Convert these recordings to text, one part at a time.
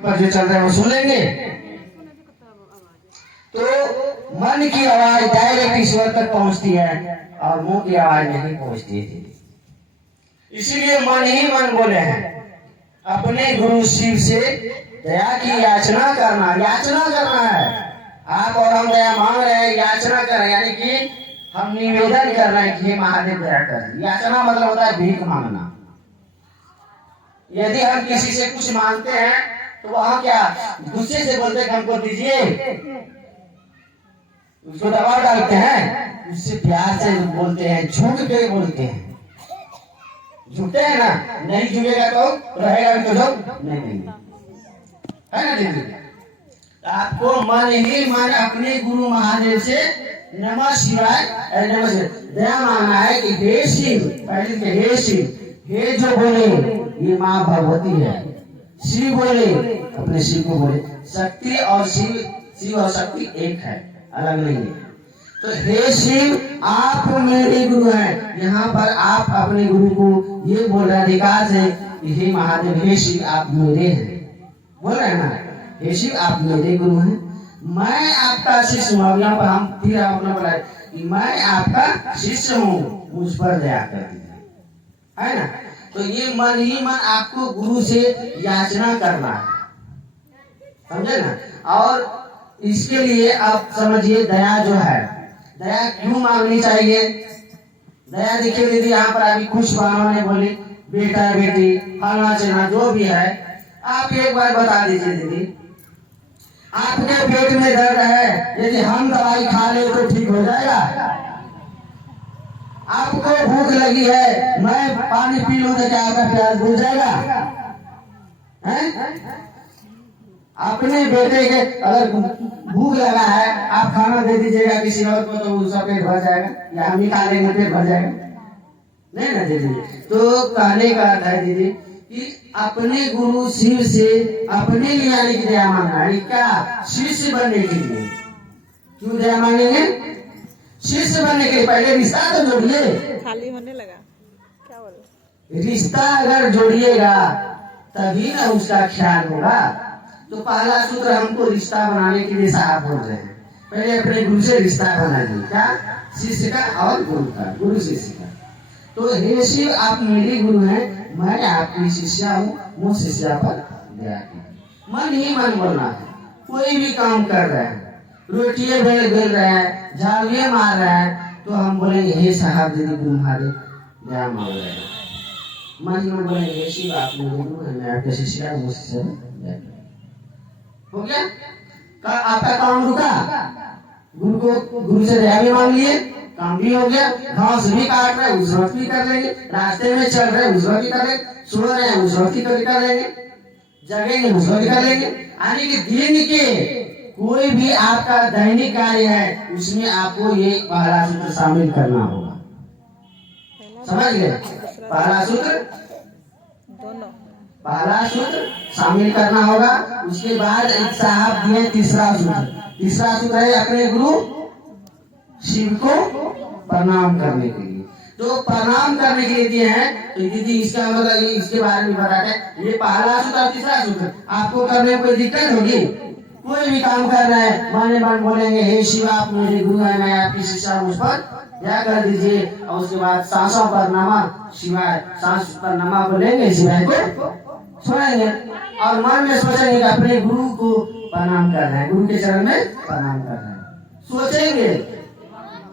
पर जो चल रहे हैं वो सुन लेंगे। तो मन की आवाज डायरेक्ट ईश्वर तक पहुंचती है और मुंह की आवाज नहीं पहुंचती थी। इसीलिए मन ही मन बोले हैं अपने गुरु शिव से दया की याचना करना है। आप और हम दया मांग रहे हैं, याचना कर रहे हैं, यानी कि हम निवेदन कर रहे हैं कि हे महादेव दया कर। याचना मतलब होता है भीख मांगना। यदि हम किसी से कुछ मांगते हैं तो वहां क्या गुस्से से बोलते हैं हमको दीजिए, उसको दबाव डालते हैं। उससे प्यार से बोलते हैं, झूठ के बोलते हैं। झूठे है ना, नहीं झूठेगा तो रहेगा भी तो जो नहीं है ना दीदी। तो आपको मन ही मन अपने गुरु महादेव से नमः शिवाय नमः दया मांगना है कि हे शिव, पहले के हे शिव, हे जो बोले ये माँ भगवती है। शिव बोले अपने शिव को बोले, शक्ति और शिव और शक्ति एक है, अलग नहीं है। तो हे शिव आप मेरे गुरु हैं। यहाँ पर आप अपने गुरु को ये बोल रहे अधिकार से हे महादेव, हे शिव आप मेरे हैं, बोल रहे हैं ना, हे शिव आप मेरे गुरु हैं, मैं आपका शिष्य हूँ। यहाँ पर हम फिर अपना बोला कि मैं आपका शिष्य हूँ, मुझ पर दया कर दीजिए, है ना। तो ये मन ही मन आपको गुरु से याचना करना है, समझे ना। और इसके लिए आप समझिए दया जो है, दया क्यों मांगनी चाहिए। दया देखिए दीदी, यहाँ पर अभी कुछ बहनों ने बोली बेटा बेटी फलना चलना जो भी है, आप एक बार बता दीजिए दीदी, आपके पेट में दर्द है, यदि हम दवाई खा ले तो ठीक हो जाएगा। आपको भूख लगी है, मैं पानी पी लूं तो क्या आपका प्यास बुझ जाएगा हैं? अपने बेटे के अगर भूख लगा है, आप खाना दे दीजिएगा किसी और को तो उसका पेट भर जाएगा, या हम ही खा लेंगे पेट भर जाएगा, नहीं ना दीदी। तो कहने का अर्थ है दीदी कि अपने गुरु शिव से अपने लिए आने की दया मांगना है। क्या शिष्य बनने के लिए क्यों दया मांगेंगे? शिष्य बनने के लिए पहले रिश्ता तो जोड़िए। खाली होने लगा क्या बोल, रिश्ता अगर जोड़िएगा तभी ना उसका ख्याल होगा। तो पहला सूत्र हमको रिश्ता बनाने के लिए साहब बोल रहे हैं, पहले अपने गुरु से रिश्ता बनाइए। क्या? शिष्य का और गुरु का, गुरु शिष्य का। तो हे शिव आप मेरे गुरु हैं, मैं आपकी शिष्या हूँ, मुझ शिष्या पर दया कीजिए। मन ही मन बोलना है। कोई भी काम कर रहे हैं, रोटियां बेल रहे हैं, झाड़ियां मार रहे हैं, तो हम बोलेंगे हे साहब दीदी गुरु महादेव दया मांग रहे हैं। मन ही मन बोलेंगे हे शिव आप मेरे गुरु हैं, मैं आपके शिष्या हूँ, मुझ शिष्या पर दया कीजिए। हो गया? आपका काम रुका, गुरु से दया भी मांग लिए, काम भी हो गया। घास भी काट रहे उस वक्त भी कर लेंगे, रास्ते में चल रहे उस वक्त भी कर लेंगे, सो रहे हैं उस वक्त भी कर लेंगे, जगेंगे उस वक्त भी कर लेंगे। यानी कि दिन के कोई भी आपका दैनिक कार्य है उसमें आपको ये पहला सूत्र शामिल करना होगा। समझ गए? पहला सूत्र दोनों पहला सूत्र शामिल करना होगा। उसके बाद एक साहब दिए तीसरा सूत्र। तीसरा सूत्र है अपने गुरु शिव को प्रणाम करने के लिए। तो प्रणाम करने के लिए दिए हैं, तो दीदी इसका मतलब इसके बारे में बताते हैं। ये पहला सूत्र और तीसरा सूत्र आपको करने में कोई दिक्कत होगी? कोई भी काम कर रहे हैं, मन मन बोलेंगे हे शिव आप मेरे गुरु हैं, मैं आपकी शिष्या, मुझ पर दया कर दीजिए। और उसके बाद सांसों पर नमः शिवाय, सांस पर नमः बोलेंगे, शिवाय को छोड़ेंगे और मन में सोचेंगे अपने गुरु को प्रणाम कर रहे हैं, गुरु के चरण में प्रणाम कर रहे हैं, सोचेंगे,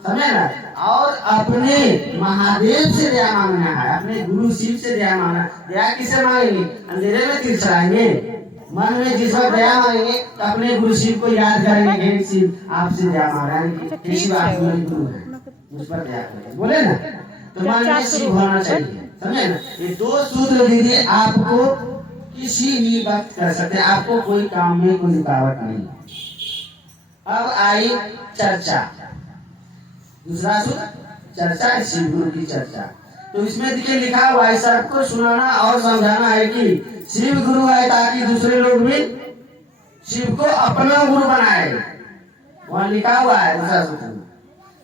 समझे ना। और अपने महादेव से दया मांगना है, अपने गुरु शिव से दया मांगना। दया किसे मांगेंगे? अंधेरे में तीर चढ़ाएंगे। मन में जिस वक्त दया मांगेंगे तो अपने गुरु शिव को याद करेंगे, हे शिव आपसे दया मांग रहे हैं, हे शिव आप मेरे गुरु हैं, मुझ पर दया करें, बोले ना। तो मन में शिव होना चाहिए, समझे ना। ये दो सूत्र दीदी आपको किसी भी वक्त कर सकते हैं, आपको कोई काम में कोई रुकावट नहीं। अब आई चर्चा, दूसरा सूत्र चर्चा, शिव गुरु की चर्चा। तो इसमें देखिए लिखा हुआ है, सबको सुनाना और समझाना है कि शिव गुरु है ताकि दूसरे लोग भी शिव को अपना गुरु बनाए। वहां लिखा हुआ है दूसरा सूत्र में,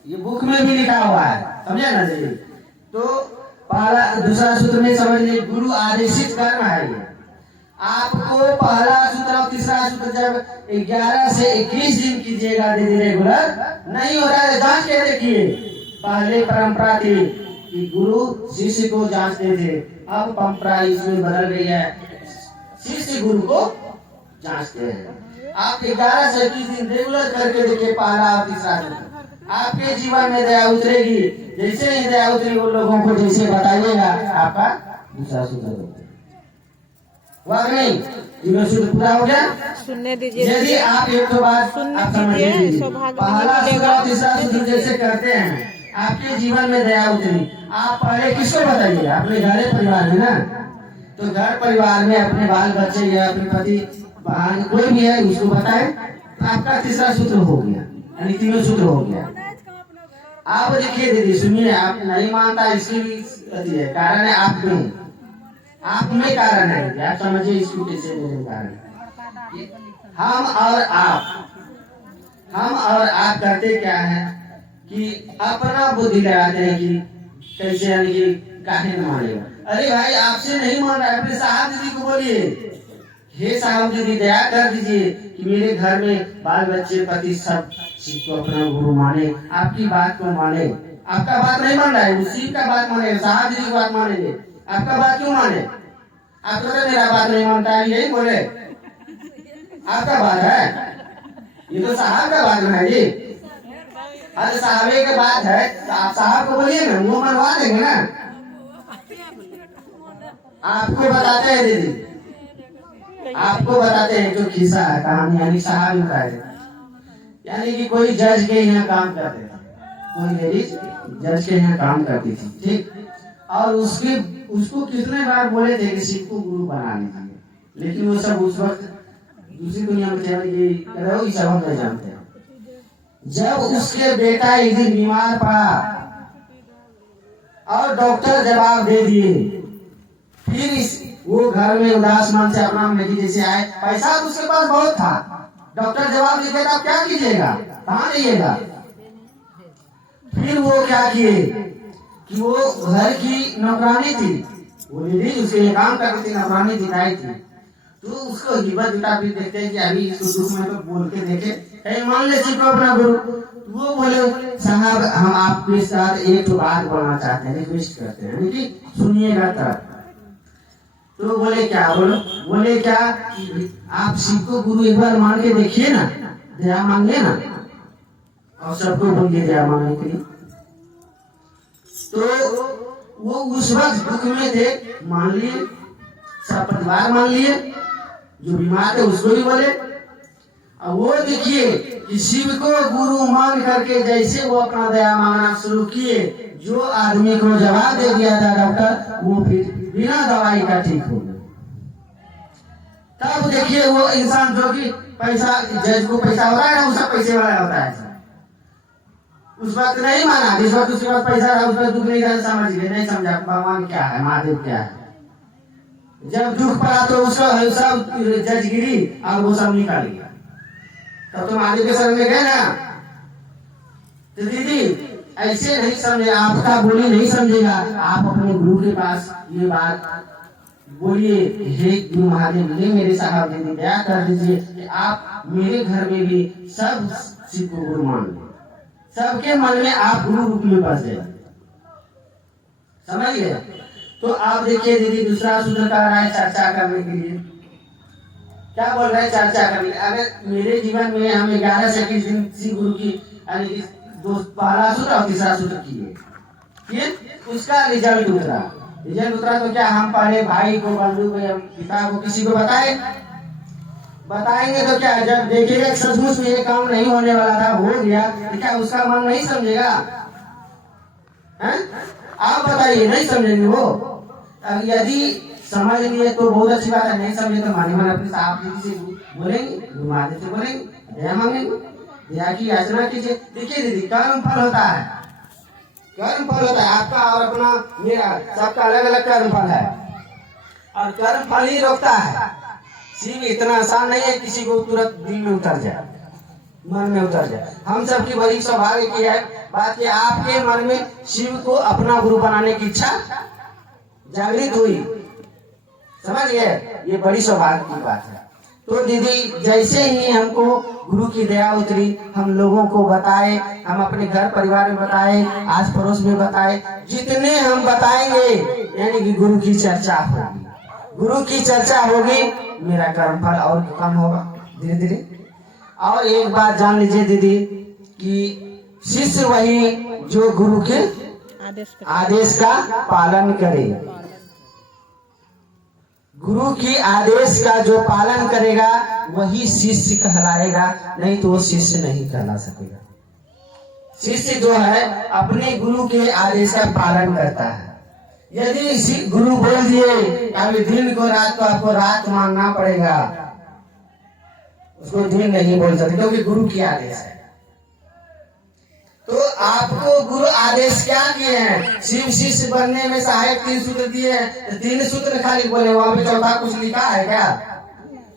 ये बुक में भी लिखा हुआ है, समझे ना जी। तो पहला दूसरा सूत्र में समझ लीजिए, गुरु आदेशित कर्म है ये। आपको पहला सूत्र सूत्र जब 11 से 21 दिन कीजिएगा दीदी रेगुलर, नहीं हो रहा है जांच के देखिए। पहले परंपरा थी कि गुरु शिष्य को जांचते थे, अब परंपरा इसमें बदल गई है, शिष्य गुरु को जांचते हैं। आप 11 से 21 दिन रेगुलर करके देखिए, पहला और तीसरा सूत्र, आपके जीवन में दया उतरेगी। जैसे ही दया उतरेगी उन लोगों को जैसे बताइएगा, आपका दूसरा सूत्र हुआ नहीं, तीनों सूत्र पूरा हो गया। सुनने दीजिए, यदि आप एक तो बात आप समझ लीजिए, पहला सूत्र और तीसरा सूत्र जैसे करते हैं, आपके जीवन में दया उतरी। आप पहले किसको बताइएगा? अपने घर परिवार में ना, तो घर परिवार में अपने बाल बच्चे या अपने पति बहन कोई भी है उसको बताए, आपका तीसरा सूत्र हो गया, यानी तीनों सूत्र हो गया। आप देखिए दीदी सुनिए, आप नहीं मानता इसकी भी है, कारण है आप में कारण है, आप समझिए इसको कैसे कारण। हम और आप करते क्या है कि अपना बुद्धि लगाते हैं कि कैसे, यानी कि काहे न मानेगा। अरे भाई आपसे नहीं मान रहा है, अपने साहब दीदी को बोलिए, हे साहब दीदी दया कर दीजिए कि मेरे घर में बाल बच्चे पति सब शिव को अपना गुरु माने, आपकी बात को माने। आपका बात नहीं मान रहा है, शिव का बात माने, साहब दीदी की बात मानेंगे, आपका बात क्यों माने? आप तो मेरा बात नहीं मानता है, यही बोले आपका बात है, ये तो साहब का बात है जी। अरे साहबे के बात है तो आप साहब को बोलिए ना, वो मनवा देंगे ना। आपको बताते हैं दीदी, आपको बताते हैं जो किस्सा है कहानी, यानी साहब ही बताए, यानी कि कोई जज के यहाँ काम करते थे, कोई लेडीज जज के यहाँ काम करती थी, ठीक। और उसको कितने बार बोले थे कि शिव को गुरु बना लीजिए, लेकिन वो सब उस वक्त दूसरी दुनिया में थे, ये सब हम नहीं जानते। जब उसके बेटा एक दिन बीमार पड़ा और डॉक्टर जवाब दे दिए, फिर वो घर में उदास मन से अपना बेटी जैसे आए, पैसा तो उसके पास बहुत था, डॉक्टर जवाब दे दिया, आप क्या कीजिएगा, कहाँ जाइएगा? फिर वो क्या किए कि वो घर की नौकरानी थी, वो लेडीज उसके काम करती थी, नौकरानी दिखाई थी, तो उसको हिम्मत जुटा, फिर देखते हैं कि अभी इसको दुख में तो बोल के देखे, कहीं मान ले शिव को अपना गुरु। वो बोले साहब हम आपके साथ एक बात बोलना चाहते हैं, रिक्वेस्ट करते हैं, यानी कि सुनिएगा तब। तो बोले क्या? बोले क्या आप शिव को गुरु एक बार मान के देखिए ना, दया मांगे ना, और सबको बोलिए दया मांगने के लिए। तो वो उस वक्त दुख में थे, मान लिए, सब परिवार मान लिए, जो बीमार थे उसको भी बोले। और वो देखिए कि शिव को गुरु मान करके जैसे वो अपना दया मांगना शुरू किए, जो आदमी को जवाब दे दिया था डॉक्टर, वो फिर बिना दवाई का ठीक हो गया। तब देखिए वो इंसान जो कि पैसा, जज को पैसा होता है ना, वो सब पैसे वाला होता है, उस वक्त नहीं माना, जिस वक्त उसके पास पैसा था, उस वक्त दुख नहीं था, समझ गए, नहीं समझा भगवान क्या है, महादेव क्या है। जब दुख पड़ा तो उसका सब जजगिरी और वो सब निकाल गया, तब तो महादेव के शरण में गए ना। तो दीदी ऐसे नहीं समझे, आपका बोली नहीं समझेगा, आप अपने गुरु के पास ये बात बोलिए, हे गुरु महादेव, ये मेरे साहब दीदी दया कर दीजिए कि आप मेरे घर में भी सब शिव को गुरु मान लें, सबके मन में आप गुरु रूप में बस जाए, समझ गए। तो आप देखिए दीदी दूसरा सूत्र का रहा है चर्चा करने के लिए, क्या बोल रहे हैं चर्चा करने। अगर मेरे जीवन में हम 11 से 21 दिन श्री गुरु की यानी कि पहला सूत्र और तीसरा सूत्र किए, फिर उसका रिजल्ट उतरा तो क्या हम पहले भाई को, बंधु को या पिता को किसी को बताएंगे तो क्या, जब देखेगा सचमुच में ये काम नहीं होने वाला था, हो गया, तो क्या उसका मन नहीं समझेगा? आप बताइए, नहीं समझेंगे वो? यदि समझ लिए तो बहुत अच्छी बात है, नहीं समझे तो माने मन अपने साहब जी से बोलेंगे, महादेव से बोलेंगे, दया मांगेंगे, दया की याचना कीजिए। देखिए दीदी कर्म फल होता है, कर्म फल होता है, आपका और अपना मेरा सबका अलग अलग कर्म फल है, और कर्म फल ही रोकता है। शिव इतना आसान नहीं है किसी को तुरंत दिल में उतर जाए, मन में उतर जाए। हम सबकी बड़ी सौभाग्य की है बात कि आपके मन में शिव को अपना गुरु बनाने की इच्छा जागृत हुई, समझ गए, ये बड़ी सौभाग्य की बात है। तो दीदी जैसे ही हमको गुरु की दया उतरी, हम लोगों को बताए, हम अपने घर परिवार में बताए, आस पड़ोस में बताए, जितने हम बताएंगे यानी कि गुरु की चर्चा होगी, गुरु की चर्चा होगी, मेरा कर्मफल और कम होगा धीरे धीरे। और एक बात जान लीजिए दीदी कि शिष्य वही जो गुरु के आदेश का पालन करे, गुरु की आदेश का जो पालन करेगा वही शिष्य कहलाएगा, नहीं तो वो शिष्य नहीं कहला सकेगा। शिष्य जो है अपने गुरु के आदेश का पालन करता है। यदि गुरु बोल दिए अभी दिन को रात को आपको रात मानना पड़ेगा, उसको दिन नहीं बोल सकते क्योंकि गुरु की आदेश है। तो आपको गुरु आदेश क्या किए हैं? शिव शिष्य बनने में सहायक 3 सूत्र दिए हैं, तो 3 सूत्र खाली बोले, वहां पे चौथा कुछ लिखा है क्या?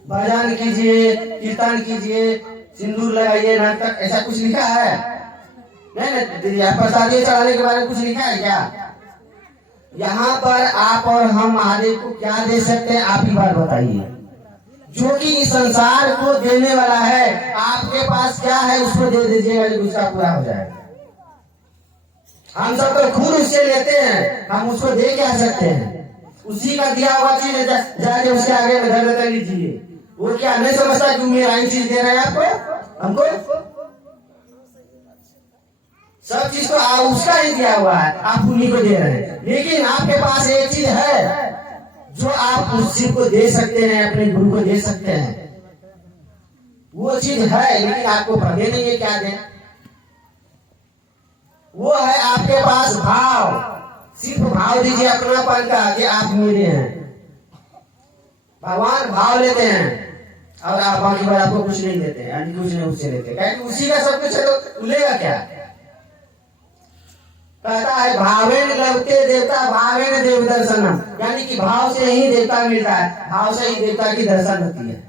भजन कीजिए, कीर्तन कीजिए, सिंदूर लगाइए, नाटक, ऐसा कुछ लिखा है? नहीं, प्रसादी चढ़ाने के बारे में कुछ लिखा है क्या? यहाँ पर आप और हम महादेव को क्या दे सकते हैं, आप ही बात बताइए। जो कि इस संसार को देने वाला है, आपके पास क्या है उसको दे दीजिएगा, उसका पूरा हो जाएगा। हम सब तो खुद उससे लेते हैं, हम उसको दे क्या सकते हैं? उसी का दिया हुआ चीज जाके उसके आगे में धर लीजिए। वो क्या नहीं समझता कि मेरा ही चीज दे रहे हैं आपको, हमको सब चीज तो उसका ही दिया हुआ है, आप उन्हीं को दे रहे हैं। लेकिन आपके पास एक चीज है जो आप उस चीज को दे सकते हैं, अपने गुरु को दे सकते हैं, वो चीज है, लेकिन आपको पता नहीं है क्या दें। वो है आपके पास भाव, सिर्फ भाव दीजिए अपनापन का कि आप मेरे हैं। भगवान भाव लेते हैं और आप बाकी बार आपको कुछ नहीं देते, यानी कुछ नहीं उससे लेते, क्योंकि उसी का सब कुछ है, तो लेगा क्या? कहता है भावेन लभते देवता भावेन देव दर्शनम, यानी कि भाव से ही देवता मिलता है, भाव से ही देवता की दर्शन होती है।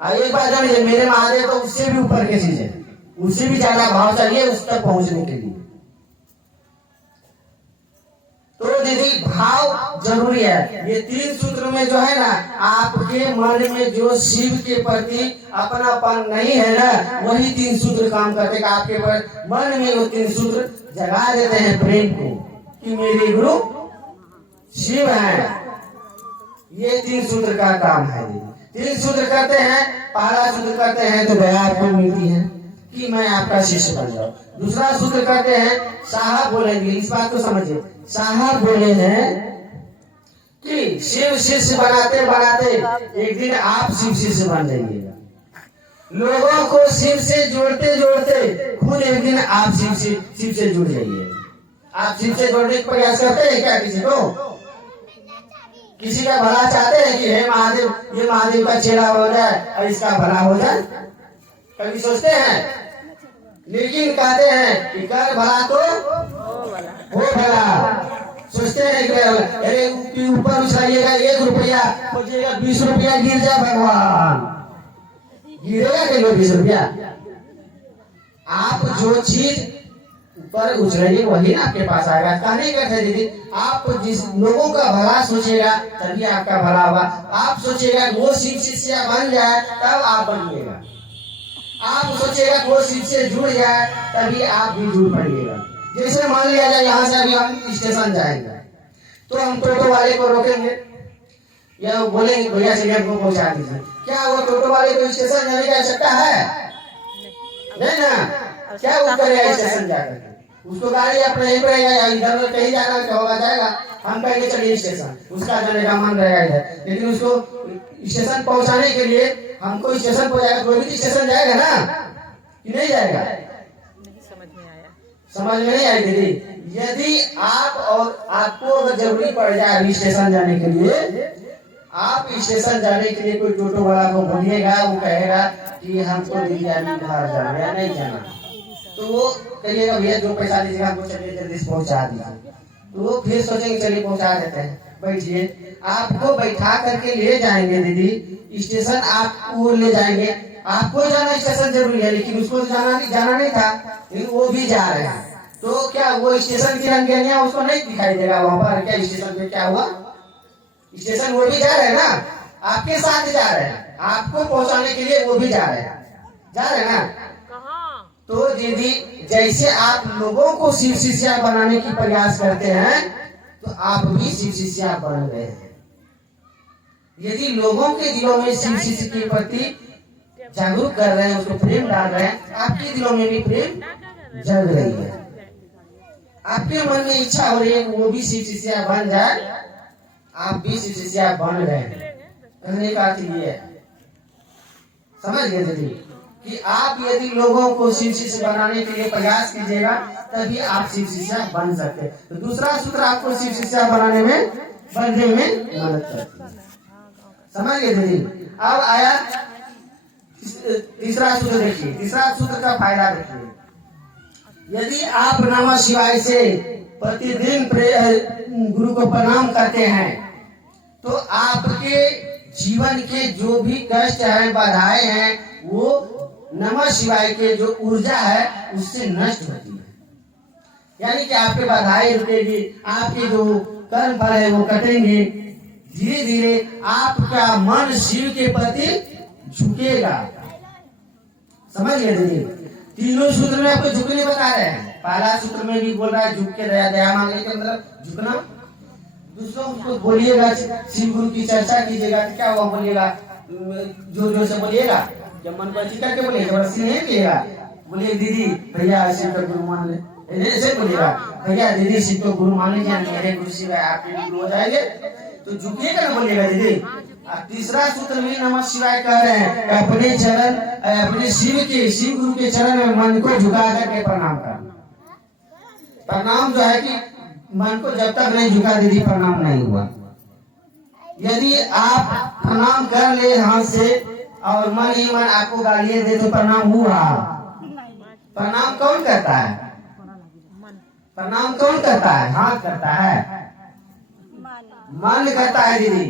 और एक बात जानिए, मेरे महादेव तो उससे भी ऊपर की चीज है, उससे भी ज्यादा भाव चाहिए उस तक पहुंचने के लिए। तो दीदी भाव जरूरी है। ये 3 सूत्र में जो है ना, आपके मन में जो शिव के प्रति अपनापन नहीं है ना, वही 3 सूत्र काम करते हैं। आपके मन में वो 3 सूत्र जगा देते हैं प्रेम को कि मेरे गुरु शिव हैं। ये 3 सूत्र का काम है दीदी। 3 सूत्र करते हैं, पहला सूत्र करते हैं तो दया आपको मिलती है कि मैं आपका शिष्य बन जाऊं। दूसरा सूत्र करते हैं, साहब बोलेंगे, इस बात को समझिए, साहब बोले हैं कि शिव शिष्य बनाते बनाते एक दिन आप शिव शिष्य बन जाइएगा। लोगों को शिव से जोड़ते जोड़ते खुद एक दिन आप शिव से जुड़ जाइएगा। आप शिव से जोड़ने का प्रयास करते हैं क्या? किसी को किसी का भला चाहते हैं कि हे महादेव, ये महादेव का चेला हो जाए और इसका भला हो जाए, कभी सोचते हैं? लेकिन कहते हैं कि कर भला तो हो भला। सोचते हैं कि अरे ऊपर उछालिएगा 1 रुपया, सोचिएगा 20 रुपया गिर जाए, भगवान गिरेगा कि 20 रुपया? आप जो चीज ऊपर उछलेंगे वही ना आपके पास आएगा। कहने का है दीदी, आप जिस लोगों का भला सोचेगा तभी आपका भला होगा। आप सोचेगा वो शिव शिष्य बन जाए तब आप बनिएगा, आप सोचेगा वो शिव से जुड़ जाए तभी आप भी जुड़ पड़िएगा। जैसे मान लिया जाए यहाँ से अभी हम स्टेशन जाएंगे तो हम टोटो वाले को रोकेंगे या बोलेंगे भैया से हमको पहुंचा दीजिए, क्या वो टोटो वाले को स्टेशन जाने की आवश्यकता है? नहीं ना, क्या वो करेगा स्टेशन जाकर? उसको गाड़ी अपने यहीं रहेगा, इधर कहीं जाना होगा जाएगा, हम कहेंगे चलिए स्टेशन, उसका जाने का मन रहेगा इधर। लेकिन उसको स्टेशन पहुंचाने के लिए हमको स्टेशन पहुंचाएगा, कोई भी स्टेशन जाएगा ना कि नहीं जाएगा? समझ में नहीं आई दीदी? यदि आप और आपको अगर जरूरी पड़ जाए स्टेशन जाने के लिए, आप स्टेशन जाने के लिए कोई टोटो वाला को बोलिएगा, वो कहेगा कि हमको दीदी घर जाना या नहीं जाना, तो वो कहिएगा भैया जो पैसा दीजिएगा हमको चलिए जल्दी से पहुंचा दीजिए। तो वो फिर सोचेंगे चलिए पहुंचा देते हैं, बैठिए। आपको बैठा करके ले जाएंगे दीदी स्टेशन, आपको ले जाएंगे, आपको जाना स्टेशन जरूरी है, लेकिन उसको जाना नहीं था, लेकिन वो भी जा रहे हैं। तो क्या वो स्टेशन की रंगेनिया उसको नहीं दिखाई देगा वहां पर? क्या स्टेशन पे क्या हुआ? स्टेशन वो भी जा रहे हैं ना, आपके साथ जा रहे हैं। आपको पहुंचाने के लिए वो भी जा रहे हैं ना। तो दीदी जैसे आप लोगों को शिव शिष्या बनाने की प्रयास करते हैं तो आप भी शिव शिष्या बन गए हैं। यदि लोगों के दिलों में शिव शिष्य के प्रति जागरूक कर रहे हैं, उसको प्रेम डाल रहे हैं, आपके दिलों में भी प्रेम जग रही है। आपके मन में इच्छा हो रही है वो भी शिव शिष्या बन जाए, आप भी शिव शिष्या बन गए। कहने का अर्थ ये है, समझ गए दीदी, कि आप यदि लोगों को शिव शिष्य बनाने के लिए प्रयास कीजिएगा तभी आप शिव शिष्या बन सकते हैं। तो दूसरा सूत्र आपको शिव शिष्या बनने में मदद करता है। समझ गए दीदी। अब आया तीसरा सूत्र। देखिए तीसरा सूत्र का फायदा देखिए, यदि आप नमः शिवाय से प्रतिदिन गुरु को प्रणाम करते हैं तो आपके जीवन के जो भी कष्ट हैं, बाधाएं हैं, वो नमः शिवाय के जो ऊर्जा है उससे नष्ट होती है। यानी कि आपके बाधाएं रुकेगी, आपके जो कर्म फल है वो कटेंगे। धीरे धीरे आपका मन शिव के प्रति झुकेगा। समझ गए दीदी। तीनों सूत्र में आपको झुकने बता रहे हैं। पहला सूत्र में भी बोल रहा है झुक के दया मांगने के मतलब झुकना। दूसरों को बोलिएगा शिव गुरु की चर्चा कीजिएगा तो क्या हुआ, बोलिएगा जोर जोर से बोलिएगा, जब मन को अच्छी करके बोलिएगा, जबरदस्ती नहीं बोलिएगा। बोलिए दीदी भैया शिव का गुरु मान ले, ऐसे बोलिएगा भैया दीदी शिव को गुरु मान लीजिए, मेरे गुरु शिव है, आपके गुरु हो जाएंगे, तो झुकिएगा ना, बोलिएगा दीदी। तीसरा सूत्र में नमः शिवाय कह रहे हैं, अपने चरण अपने शिव गुरु के चरण में मन को झुका करके प्रणाम करना। प्रणाम जो है कि मन को जब तक नहीं झुका दीदी प्रणाम नहीं हुआ। यदि आप प्रणाम कर ले हाथ से और मन ही मन आपको गालियां दे तो प्रणाम हुआ। प्रणाम कौन करता है? प्रणाम कौन करता है? हाथ करता है, मन करता है दीदी।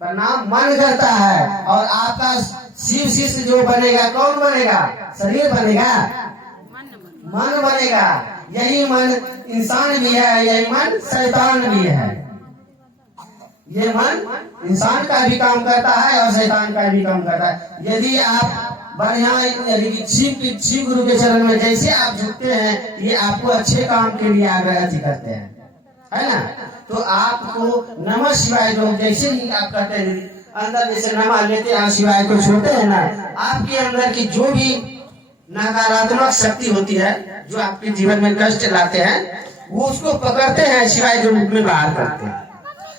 प्रणाम मन करता है। और आपका शिव शिष्य जो बनेगा कौन बनेगा? शरीर बनेगा, मन बनेगा। यही मन इंसान भी है, यही मन शैतान भी है। ये मन इंसान का भी काम करता है और शैतान का भी काम करता है। यदि आप बढ़िया यदि शिव गुरु के चरण में जैसे आप झुकते हैं, ये आपको अच्छे काम के लिए आग्रह करते हैं, है ना। तो आपको नमः शिवाय जो जैसे ही आप करते हैं अंदर, जैसे नमः लेते हैं शिवाय को छोड़ते हैं ना, आपके अंदर की जो भी नकारात्मक शक्ति होती है जो आपके जीवन में कष्ट लाते हैं, वो उसको पकड़ते हैं शिवाय के रूप में बाहर करते हैं।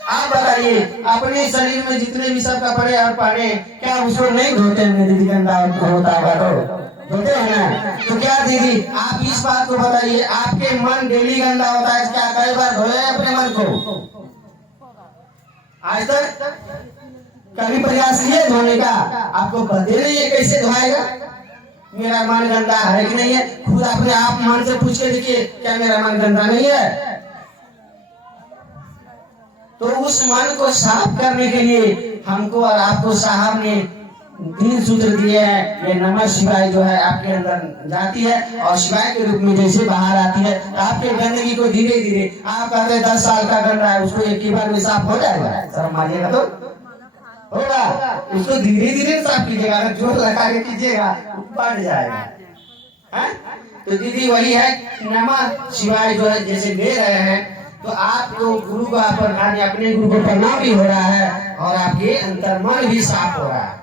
आप बताइए अपने शरीर में जितने भी सब कपड़े और पाने, क्या उसको नहीं धोते हैं दीदी? गंदा होता होगा तो धोते हैं ना। तो क्या दीदी आप इस बात को बताइए, आपके मन डेली गंदा होता है, क्या कई बार धोए अपने मन को? आज तक कभी प्रयास किए धोने का? आपको पता नहीं है कैसे धोएगा। मेरा मन गंदा है कि नहीं है? खुद अपने आप मन से पूछ के देखिए, क्या मेरा मन गंदा नहीं है? तो उस मन को साफ करने के लिए हमको और आपको साहब ने 3 सूत्र दिए हैं। ये नमः शिवाय जो है आपके अंदर जाती है और शिवाय के रूप में जैसे बाहर आती है, तो आपके गंदगी को धीरे धीरे, आप कहते हैं 10 साल का गंदा है, उसको एक ही बार में साफ हो जाएगा? सर मानिएगा तो होगा। उसको धीरे धीरे साफ कीजिएगा, अगर जोर लगा के कीजिएगा बढ़ जाएगा, है? तो दीदी वही है, नमः शिवाय जो है जैसे ले रहे हैं तो आपको गुरु को अपने गुरु को प्रणाम भी हो रहा है और आपके अंतर्मन भी साफ हो रहा है।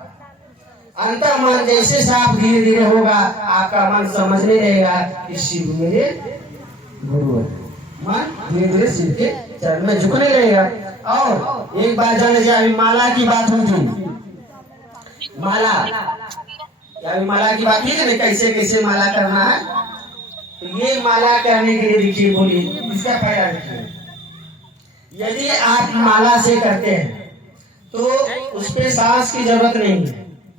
अंतर्मन जैसे साफ धीरे धीरे होगा, आपका मन समझने रहेगा कि शिव मेरे गुरु है। मन धीरे धीरे शिव के चरण में झुकने लगेगा। और एक बात जान लीजिए, अभी माला की बात हुई थी। माला की बात की थी, कैसे कैसे माला करना है। तो ये माला करने के लिए देखिए, बोलिए इसका फायदा देखिए। यदि आप माला से करते हैं तो उस पे सांस की जरूरत नहीं है।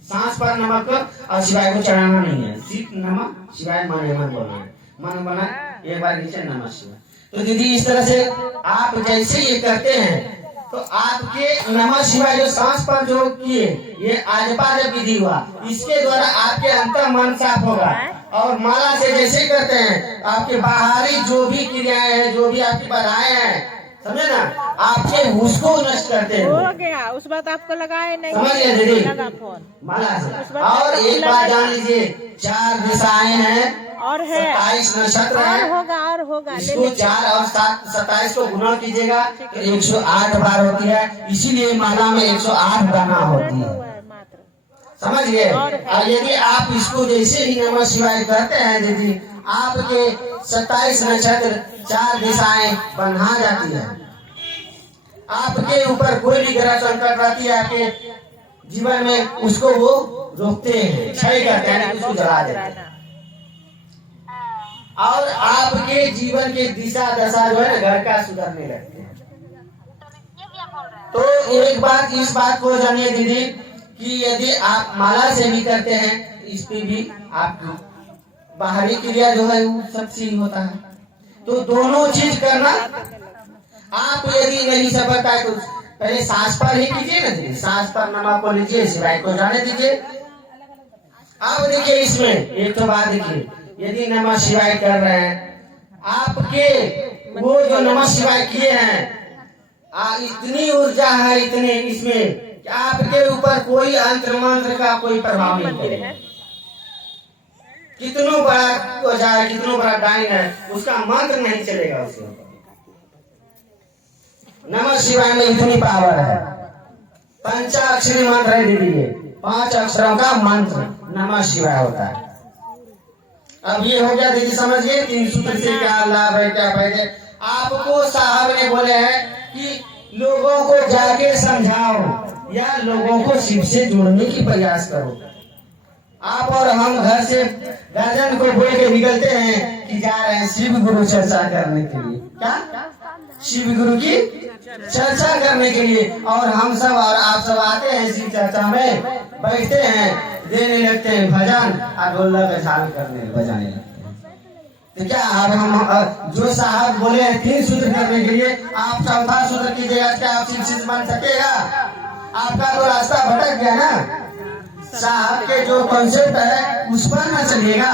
सांस पर नमक और शिवाय को चढ़ाना नहीं है, सिर्फ नमः शिवाय मन बोलना है। मन बना एक बार नीचे नमः शिवाय। तो दीदी इस तरह से आप जैसे ये करते हैं तो आपके नमः शिवाय जो सांस पर जो किए, ये आजपाद विधि हुआ, इसके द्वारा आपके अंतर मन साफ होगा। और माला से जैसे करते हैं आपके बाहरी जो भी क्रियाएं हैं, जो भी आपकी बाधाएं हैं, समझे ना, आपके उसको नष्ट करते हैं। हो गया, उस बात आपको लगा है नहीं? समझ गए दीदी? लगा फोन। माला से। और एक बात जान लीजिए, 4 दिशाएं हैं और है 27 नक्षत्र और है। और होगा ले इसको 4 और 7 27 को गुणा कीजिएगा तो 108 बार होती है। इसीलिए माला में 108 दाना होती है। मात्र समझ गए? और यदि आप इसको जैसे ही नमः शिवाय करते हैं दीदी, आपके 27 नक्षत्र 4 दिशाएं बन्हा जाती है। आपके ऊपर कोई भी ग्रह संकट रहती है आपके जीवन में, उसको वो रोकते हैं, क्षय करते हैं, उसको जला देते हैं। और आपके जीवन के दिशा दशा जो है ना घर का सुधरने लगते हैं। तो एक बात, इस बात को जानिए दीदी कि यदि आप माला से भी करते हैं, इस पे भी आप बाहरी क्रिया जो है वो सब चीज होता है। तो दोनों चीज करना। आप यदि नहीं सफलता है तो पहले सांस पर ही कीजिए ना दीदी, सांस पर नमः को लीजिए, शिवाय को जाने दीजिए। अब देखिए इसमें एक तो बात देखिए, यदि नमः शिवाय कर रहे हैं, आपके वो जो नमः शिवाय किए हैं, इतनी ऊर्जा है इतने इसमें कि आपके ऊपर कोई अंतर मंत्र का कोई प्रभाव नहीं पड़ेगा। कितना बड़ा ओझा है, कितना बड़ा डाइन है, उसका मंत्र नहीं चलेगा उसके ऊपर। नमः शिवाय में इतनी पावर है। पंचाक्षरी मंत्र है दीदी, ये 5 अक्षरों का मंत्र नमः शिवाय होता है। अब ये हो गया दीदी, समझ गए 3 सूत्र से क्या लाभ है, क्या फायदे। आपको साहब ने बोले हैं कि लोगों को जाके समझाओ या लोगों को शिव से जोड़ने की प्रयास करो। आप और हम घर से गार्जियन को बोल के निकलते हैं कि जा रहे हैं शिव गुरु चर्चा करने के लिए। क्या? शिव गुरु की चर्चा करने के लिए। और हम सब और आप सब आते हैं शिव चर्चा में, बैठते हैं, देने लगते हैं भजन और ढोलक का झाल करने बजाने लगते हैं। तो क्या अब हम जो साहब बोले हैं 3 सूत्र करने के लिए, आप 4था सूत्र कीजिएगा, क्या आप शिव बन सकेगा? आपका तो रास्ता भटक गया ना। साहब के जो कॉन्सेप्ट है उस पर ना चलिएगा,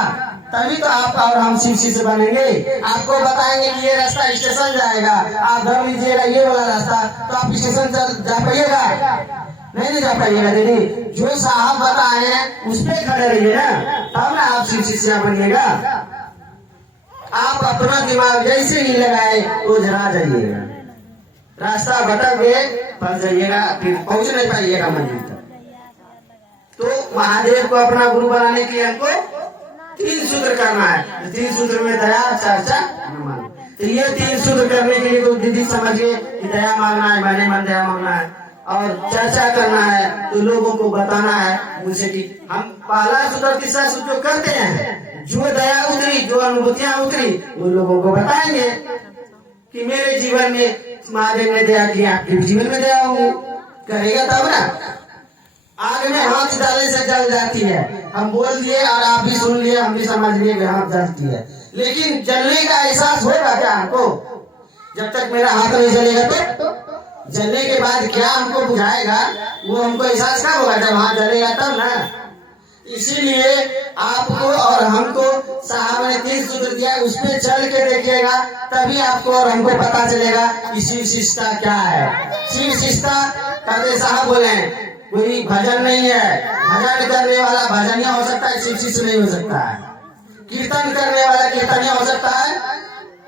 तभी तो आप और हम शिव से बनेंगे। आपको बताएंगे कि ये रास्ता स्टेशन जाएगा, आप धर लीजिएगा ये वाला रास्ता, तो आप स्टेशन जा पाइएगा? नहीं जा पाइएगा दीदी। जो साहब बताए हैं उस पे खड़े रहिए ना, तब ना आप शिव बनिएगा। आप अपना दिमाग जैसे ही लगाए उजरा जाइएगा, रास्ता भटक गए, फंस जाइएगा, फिर पहुंच नहीं पाइएगा मंजिल तक। तो महादेव को अपना गुरु बनाने के लिए हमको 3 सूत्र करना है। 3 सूत्र में दया, चर्चा, नमन। तो ये 3 सूत्र करने के लिए तो दीदी समझिए कि दया मांगना है, मैंने मन दया मांगना है, और चर्चा करना है, तो लोगों को बताना है मुझसे कि हम पहला सूत्र, तीसरा सूत्र जो करते हैं, जो दया उतरी, जो अनुभूतियां उतरी, वो लोगों को बताएंगे कि मेरे जीवन में महादेव ने दया की, आपके जीवन में दया हो करेगा तब ना। आग में हाथ डालने से जल जाती है, हम बोल दिए और आप भी सुन लिए, हम भी समझ लिए कि हाथ जलती है, लेकिन जलने का एहसास होगा क्या हमको? जब तक मेरा हाथ नहीं जलेगा तो जलने के बाद क्या हमको बुझाएगा, वो हमको एहसास कब होगा? जब हाथ जलेगा तब ना। इसीलिए आपको और हमको साहब ने 3 सूत्र दिया, उस पे चल के देखिएगा, तभी आपको और हमको पता चलेगा कि शिव शिष्टता क्या है। शिव शिष्टता कहते साहब बोले कोई भजन नहीं है, भजन करने वाला भजनिया हो सकता है, शिव शिष्य नहीं हो सकता है। कीर्तन करने वाला कीर्तनिया हो सकता है,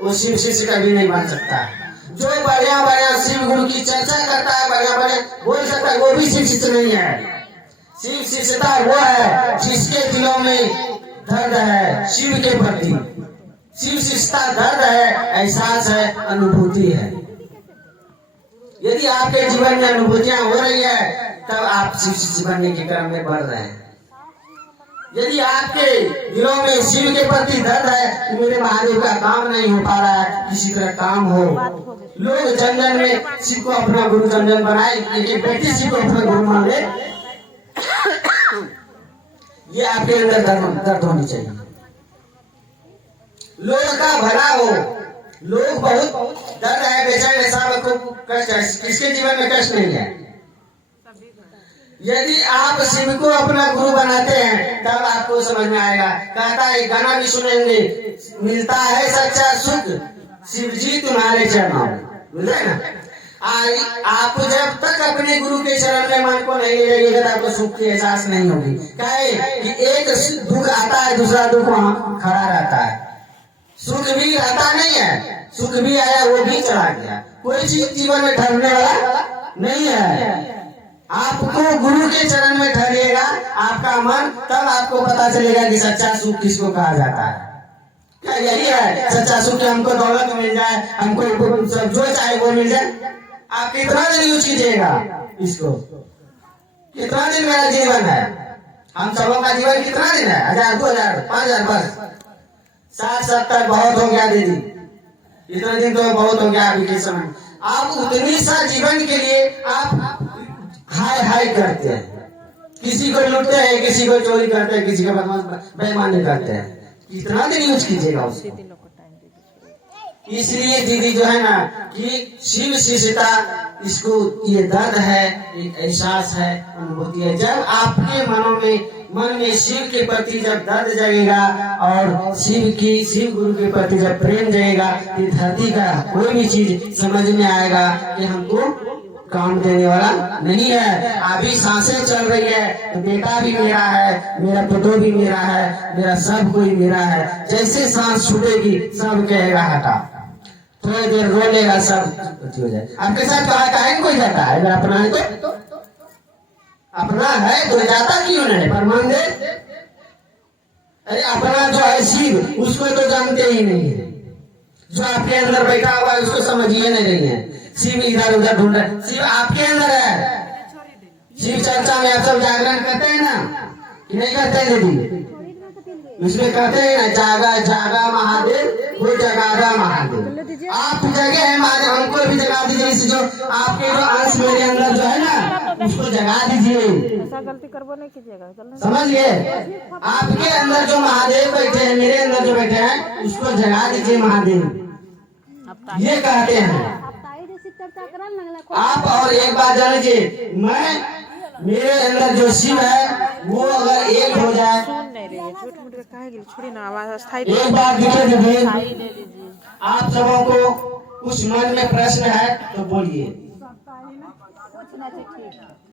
वो शिव शिष्य कभी नहीं बन सकता। जो बढ़िया बढ़िया शिव गुरु की चर्चा करता है, बढ़िया बढ़िया बोल सकता है, वो भी शिव शिष्य नहीं है। शिव शिष्यता वो है जिसके दिलों में दर्द है शिव के प्रति। शिव शिष्यता दर्द है, एहसास है, अनुभूति है। यदि आपके जीवन में अनुभूतियां हो रही है, तब आप शिव शिष्य बनने के क्रम में बढ़ रहे हैं। यदि आपके दिलों में शिव के प्रति दर्द है कि मेरे महादेव का काम नहीं हो पा रहा है, किसी तरह काम हो, लोग जन जन में शिव को अपना गुरु जन जन बनाए, लेकिन बेटी शिव को अपना गुरु मान ले, ये आपके अंदर दर्द होनी चाहिए। लोग का भला हो, लोग बहुत दर्द है, बेचैन है, सबको कष्ट है, किसके जीवन में कष्ट नहीं है। यदि आप शिव को अपना गुरु बनाते हैं, तब आपको समझ में आएगा। कहता है गाना भी सुनेंगे, मिलता है सच्चा सुख शिव जी तुम्हारे चरणों में। बुझे ना। आप जब तक अपने गुरु के चरण में मन को नहीं ले जाइएगा तो आपको सुख की एहसास नहीं होगी। क्या है कि एक दुख आता है, दूसरा दुख वहां खड़ा रहता है। सुख भी रहता नहीं है, सुख भी आया वो भी चला गया। कोई चीज जीवन में ठहरने वाला नहीं है। आपको गुरु के चरण में ठहरिएगा आपका मन, तब आपको पता चलेगा कि सच्चा सुख किसको कहा जाता है। क्या यही है सच्चा सुख? हमको दौलत मिल जाए, हमको सब जो चाहे वो मिल जाए। आप कितना दिन यूज कीजिएगा इसको? कितना दिन मेरा जीवन है? हम सबों का जीवन कितना दिन है? 1000, 2000, 5000, बस 60, 70 बहुत हो गया दीदी। इतना दिन तो बहुत हो गया अभी के समय। आप उतनी सा जीवन के लिए आप हाय हाय करते हैं, किसी को लूटते हैं, किसी को चोरी करते हैं, किसी को बेईमानी करते हैं। कितना दिन यूज कीजिएगा उसको? इसलिए दीदी जो है ना कि शिव शिष्यता, इसको ये दर्द है, एक एहसास है, अनुभूति है। जब आपके मन में शिव के प्रति जब दर्द जगेगा और शिव गुरु के प्रति जब प्रेम जगेगा, ये धरती का कोई भी चीज समझ में आएगा कि हमको काम देने वाला नहीं है। अभी सांसें चल रही है तो बेटा भी मेरा है, मेरा पुत्र भी मेरा है, मेरा सब कोई मेरा है। जैसे सांस छूटेगी सब कहेगा हटा, थोड़ी देर रो लेगा, सब हो जाए। आपके साथ कहा कोई जाता है? अगर अपना है तो अपना है तो जाता क्यों नहीं? प्रमाण दे। अरे अपना जो है शिव, उसको तो जानते ही नहीं है। जो आपके अंदर बैठा हुआ है उसको समझिए नहीं रही है। शिव इधर उधर ढूंढ रहे, शिव आपके अंदर है। शिव चर्चा में आप सब जागरण करते हैं ना कि नहीं करते हैं दीदी? उसमें कहते हैं ना, जागा जागा महादेव, वो जगागा महादेव। आप जगह है महादेव, हमको भी जगा दीजिए। इस जो आपके जो अंश मेरे अंदर जो है ना, उसको जगा दीजिए। गलती करबो नहीं कीजिएगा, समझिए। आपके अंदर जो महादेव बैठे हैं, मेरे अंदर जो बैठे हैं, उसको जगा दीजिए महादेव, ये कहते हैं आप। और एक बात जान लीजिए, मेरे अंदर जो शिव है वो अगर एक हो जाए, एक बात दिखे दीजिए, आप सबों को कुछ मन में प्रश्न है तो बोलिए।